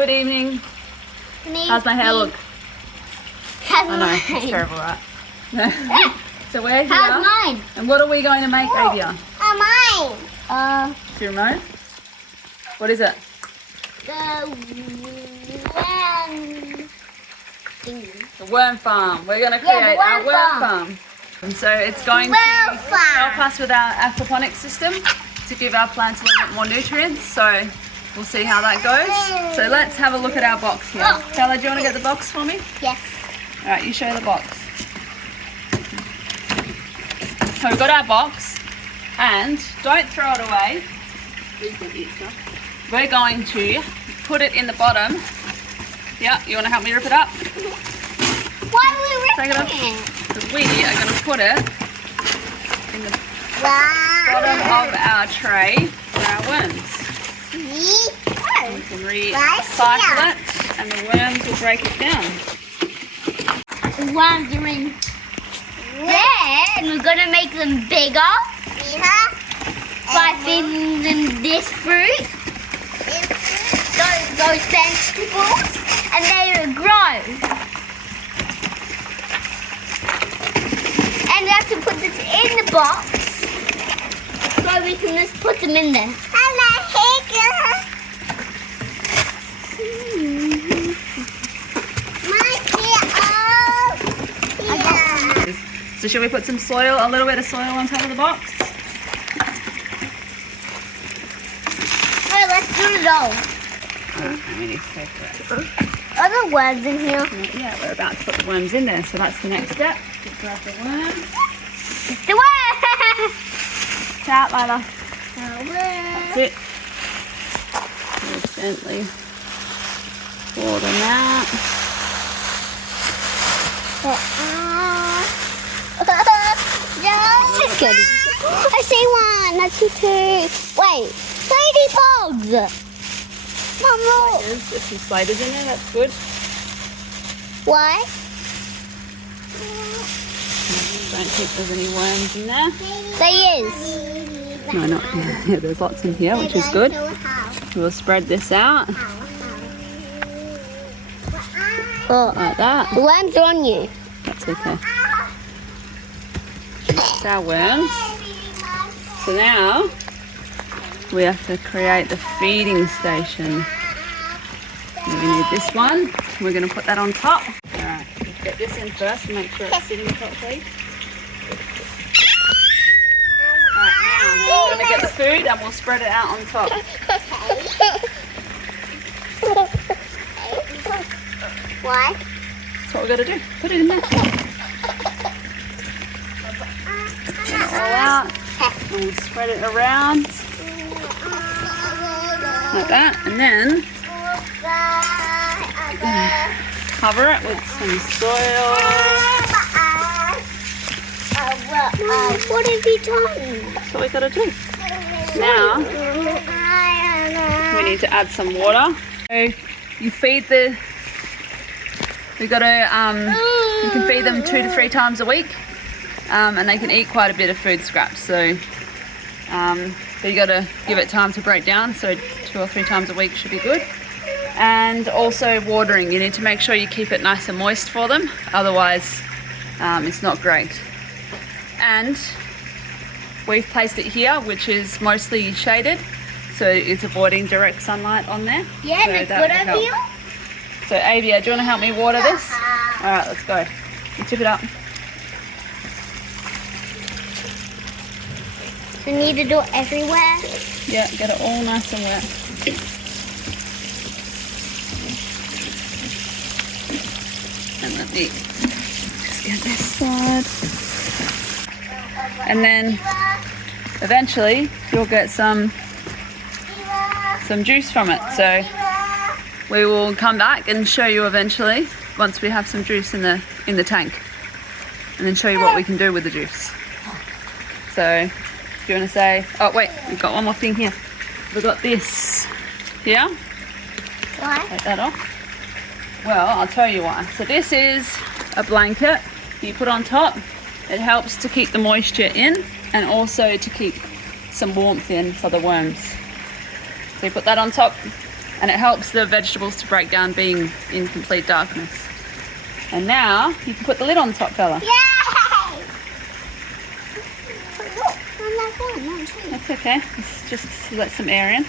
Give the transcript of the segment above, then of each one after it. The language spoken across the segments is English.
Good evening. How's my hair look? I know, it's terrible, right? So we're here. How's mine? And what are we going to make, Avia? Mine. Do you know? What is it? The worm thingy. The worm farm. We're going to create our worm farm. And so it's going to help us with our aquaponics system to give our plants a little bit more nutrients. So we'll see how that goes. So let's have a look at our box here. Carla, do you want to get the box for me? Yes. All right, you show the box. So we've got our box, and don't throw it away. We're going to put it in the bottom. Yeah, you want to help me rip it up? Why are we ripping Take it it? Because we are going to put it in the bottom of our tray for our worms. We can recycle it, and the worms will break it down. The worms are in there, and we're going to make them bigger by feeding them this fruit, those vegetables, and they will grow. And we have to put this in the box so we can just put them in there. So should we put some soil, a little bit of soil on top of the box? Well, let's do it all. We need to take that. Are there worms in here? Yeah, we're about to put the worms in there, so that's the next step. Just grab the worms. It's the worms! Out, Lila. That's That's it. Just gently pour them out. Chicken. I see one. That's two. Wait, ladybugs. Mom, look. There's some spiders in there, that's good. Why? Don't think there's any worms in there. There is. No, not here. Yeah, there's lots in here, which is good. We'll spread this out Oh, like that. the worms are on you. That's okay. That's our worms. So now we have to create the feeding station. And we need this one. We're going to put that on top. Alright, let's get this in first and make sure it's sitting properly. Alright, now we're going to get the food and we'll spread it out on top. Why? That's what we've got to do. Put it in there. Get it all out. And we'll spread it around like that. And then cover it with some soil. What have you done? That's what we've got to do. Now we need to add some water. So you feed the. We've got to. You can feed them 2 to 3 times a week, and they can eat quite a bit of food scraps. So you got to give it time to break down. So 2 or 3 times a week should be good. And also watering. You need to make sure you keep it nice and moist for them. Otherwise, it's not great. And we've placed it here, which is mostly shaded, so it's avoiding direct sunlight on there. Yeah, so it's that good will over help. here. So Avia, do you want to help me water this? All right, let's go. You tip it up. So you need to do it everywhere. Yeah, get it all nice and wet. And let me just get this side. And then eventually you'll get some juice from it. So we will come back and show you eventually once we have some juice in the tank, and then show you what we can do with the juice. So do you want to say, oh wait, we've got one more thing here. We've got this here. Why? Take that off. Well, I'll tell you why. So this is a blanket you put on top. It helps to keep the moisture in and also to keep some warmth in for the worms. So you put that on top and it helps the vegetables to break down being in complete darkness. And now you can put the lid on top, fella. Yay! Look, I'm like one, two. That's okay. It's just to let some air in.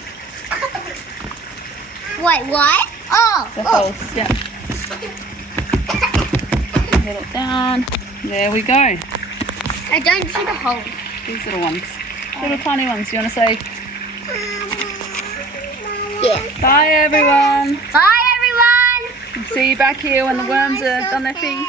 Wait, what? Oh, The holes, yeah. Let it down. There we go. I don't see the holes. These little ones. Little tiny ones. You want to say Yeah. bye, everyone? Bye, everyone. See you back here when the worms are done their thing.